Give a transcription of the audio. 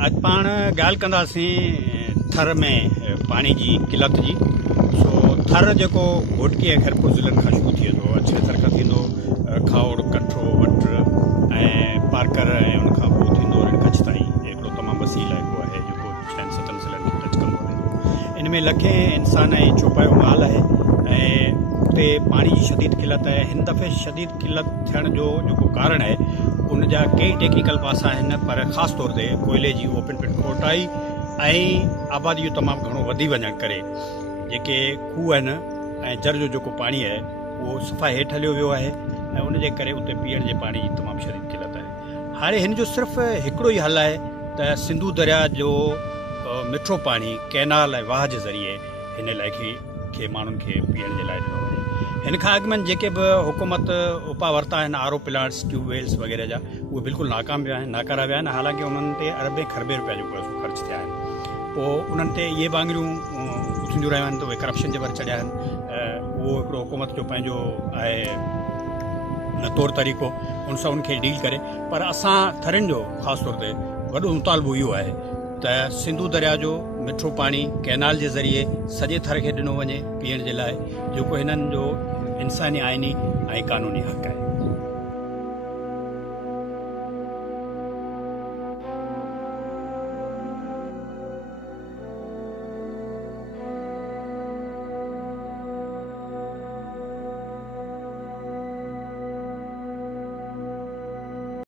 अॼु पाण ॻाल्हि कंदासीं थर में पाणी जी किलत जी। सो थर जेको घोटकी ऐं खैरपुर ज़िलनि खां शुरू थिए थो, अछरे थर खां थींदो खाउड़, कठो, वट ऐं पारकर ऐं उनखां पोइ थींदो कच्छ ताईं। हिकिड़ो तमामु वसी इलाइक़ो आहे जेको 6-7 ज़िलनि खे टच कंदो आहे। इन में लखे इंसान ऐं चौपायो माल आहे ऐं उते पाणी जी शदीद किलत आहे। हिन दफ़े शदीद किलत थियण जो जेको कारण आहे उन जा कई टेक्निकल पासा आहिनि, पर ख़ासि तौर ते कोयले जी ओपन पिट खोटाई ऐं आबादी जो तमामु घणो वधी वञण करे जेके खूह आहिनि ऐं जर जो जेको पाणी आहे उहो सफ़ा हेठि हलियो वियो आहे ऐं उनजे करे उते पीअण जे पाणी जी तमामु शदीद किलत आहे। हाणे हिन जो सिर्फ़ु हिकिड़ो ई हल आहे त सिंधू दरिया जो मिठो पाणी कैनाल ऐं वाह जे ज़रिए हिन इलाइक़े खे माण्हुनि खे पीअण जे लाइ ॾिनो वञे। हिन खां अॻु में जेके बि हुकूमत उपा वरिता आहिनि आर ओ प्लांट्स, ट्यूबवेल्स वग़ैरह जा, उहे बिल्कुलु नाकाम विया आहिनि, नाकारा विया आहिनि। हालांकि उन्हनि ते अरबे खरबे रुपया जेको आहे ख़र्च थिया आहिनि। पोइ उन्हनि ते इहे वांगुरियूं उथंदियूं रहियूं आहिनि त उहे करप्शन जे भर चढ़िया आहिनि। उहो हिकिड़ो हुकूमत जो पंहिंजो आहे तौरु तरीक़ो, उन सां उनखे डील करे। पर असां थरनि जो ख़ासि तौर ते वॾो मुतालबो इहो आहे त सिंधू दरिया जो मिठो पाणी कैनाल जे ज़रिए सॼे थर खे ॾिनो वञे पीअण जे लाइ, जेको हिननि जो इंसानी आइनी ऐं क़ानूनी हक़ आहे।